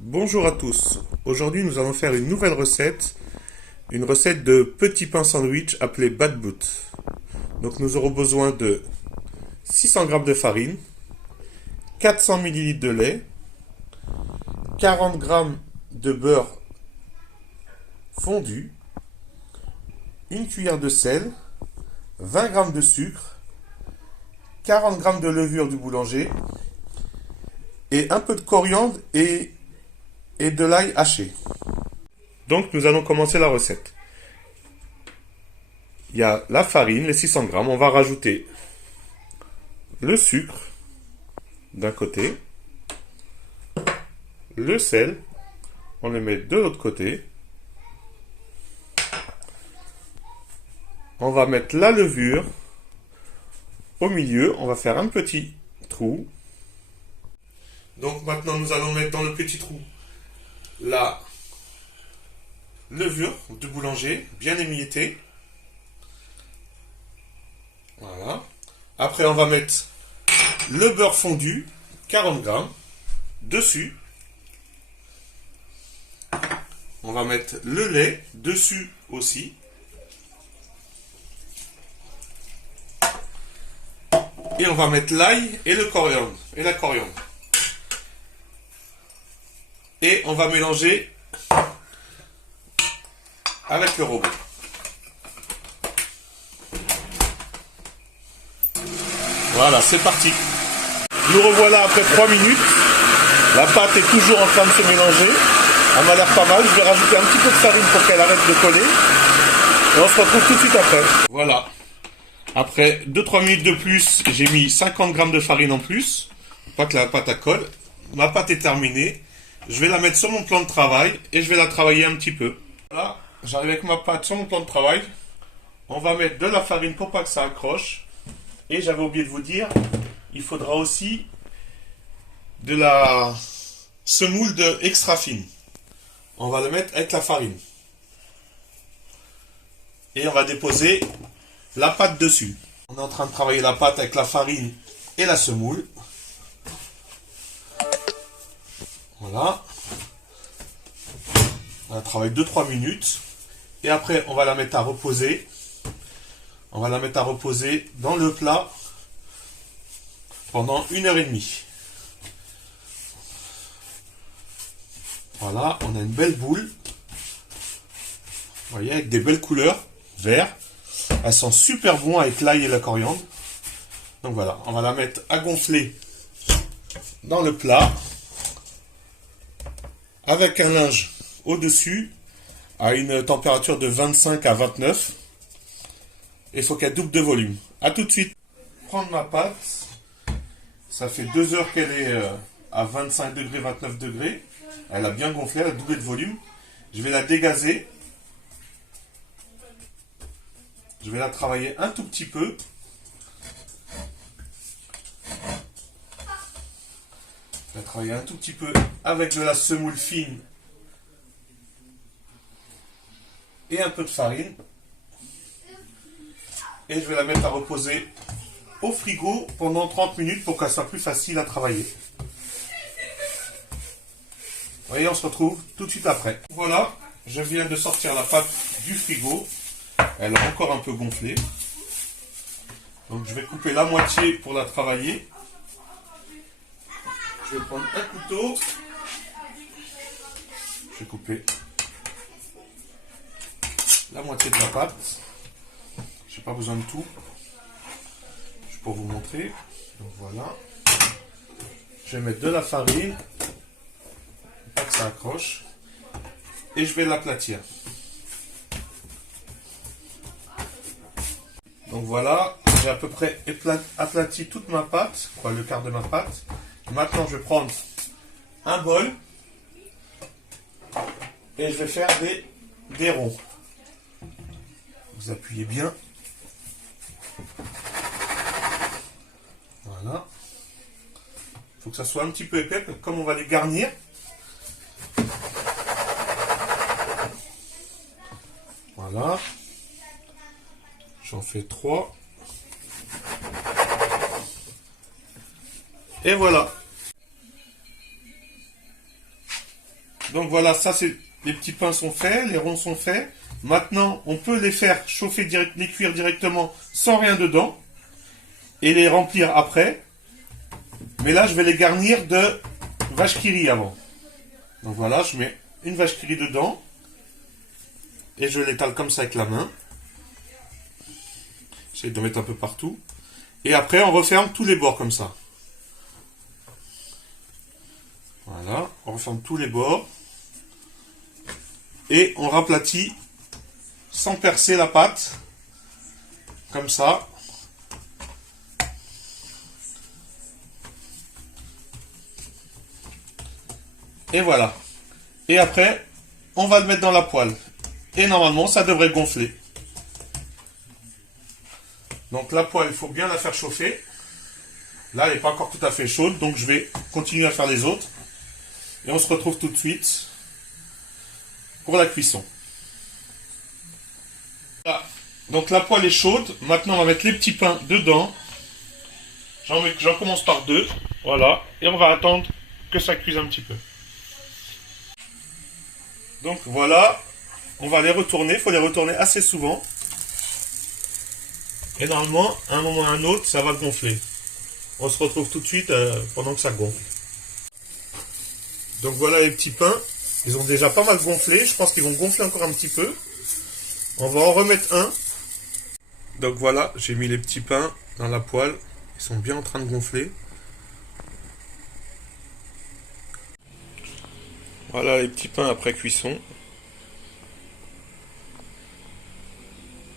Bonjour à tous. Aujourd'hui, nous allons faire une nouvelle recette. Une recette de petit pain sandwich appelé bad boot. Donc nous aurons besoin de 600 g de farine, 400 ml de lait, 40 g de beurre fondu, une cuillère de sel, 20 g de sucre, 40 g de levure du boulanger et un peu de coriandre et de l'ail haché. Donc nous allons commencer la recette. Il y a la farine, les 600 g. On va rajouter le sucre d'un côté, le sel, on le met de l'autre côté. On va mettre la levure au milieu, on va faire un petit trou. Donc maintenant nous allons mettre dans le petit trou la levure de boulanger bien émiettée. Voilà. Après on va mettre le beurre fondu, 40 g, dessus. On va mettre le lait dessus aussi. Et on va mettre l'ail et le coriandre et la coriandre. Et on va mélanger avec le robot. Voilà, c'est parti. Nous revoilà après 3 minutes. La pâte est toujours en train de se mélanger. Elle m'a l'air pas mal. Je vais rajouter un petit peu de farine pour qu'elle arrête de coller. Et on se retrouve tout de suite après. Voilà. Après 2-3 minutes de plus, j'ai mis 50 g de farine en plus. Pas que la pâte colle. Ma pâte est terminée. Je vais la mettre sur mon plan de travail et je vais la travailler un petit peu. Voilà, j'arrive avec ma pâte sur mon plan de travail. On va mettre de la farine pour pas que ça accroche. Et j'avais oublié de vous dire, il faudra aussi de la semoule de extra fine. On va le mettre avec la farine. Et on va déposer la pâte dessus. On est en train de travailler la pâte avec la farine et la semoule. Voilà. On va travailler 2-3 minutes. Et après, on va la mettre à reposer. On va la mettre à reposer dans le plat pendant 1h30. Voilà, on a une belle boule. Vous voyez, avec des belles couleurs, vert. Elles sont super bon avec l'ail et la coriandre. Donc voilà, on va la mettre à gonfler dans le plat. Avec un linge au-dessus, à une température de 25 à 29. Il faut qu'elle double de volume. A tout de suite. Prendre ma pâte. Ça fait 2 heures qu'elle est à 25 degrés, 29 degrés. Elle a bien gonflé, elle a doublé de volume. Je vais la dégazer. Je vais la travailler un tout petit peu. Je vais travailler un tout petit peu avec de la semoule fine et un peu de farine. Et je vais la mettre à reposer au frigo pendant 30 minutes pour qu'elle soit plus facile à travailler. Vous voyez, on se retrouve tout de suite après. Voilà, je viens de sortir la pâte du frigo. Elle a encore un peu gonflé. Donc je vais couper la moitié pour la travailler. Je vais prendre un couteau. Je vais couper la moitié de la pâte. Je n'ai pas besoin de tout. Juste pour vous montrer. Donc voilà. Je vais mettre de la farine. Pas que ça accroche. Et je vais l'aplatir. Donc voilà. J'ai à peu près aplati toute ma pâte. Quoi, le quart de ma pâte. Maintenant, je vais prendre un bol et je vais faire des ronds. Vous appuyez bien. Voilà. Il faut que ça soit un petit peu épais, comme on va les garnir. Voilà. J'en fais 3. Et voilà. Donc voilà, ça c'est les petits pains sont faits, les ronds sont faits. Maintenant, on peut les faire chauffer direct, les cuire directement sans rien dedans et les remplir après. Mais là, je vais les garnir de vache qui rit avant. Donc voilà, je mets une vache qui rit dedans et je l'étale comme ça avec la main. J'essaie de mettre un peu partout. Et après, on referme tous les bords comme ça. Voilà, on referme tous les bords. Et on raplatit sans percer la pâte. Comme ça. Et voilà. Et après, on va le mettre dans la poêle. Et normalement, ça devrait gonfler. Donc la poêle, il faut bien la faire chauffer. Là, elle n'est pas encore tout à fait chaude, donc je vais continuer à faire les autres. Et on se retrouve tout de suite pour la cuisson. Voilà. Donc la poêle est chaude. Maintenant, on va mettre les petits pains dedans. J'en commence par 2. Voilà. Et on va attendre que ça cuise un petit peu. Donc voilà. On va les retourner. Il faut les retourner assez souvent. Et normalement, à un moment ou à un autre, ça va gonfler. On se retrouve tout de suite pendant que ça gonfle. Donc voilà les petits pains. Ils ont déjà pas mal gonflé. Je pense qu'ils vont gonfler encore un petit peu. On va en remettre un. Donc voilà, j'ai mis les petits pains dans la poêle. Ils sont bien en train de gonfler. Voilà les petits pains après cuisson.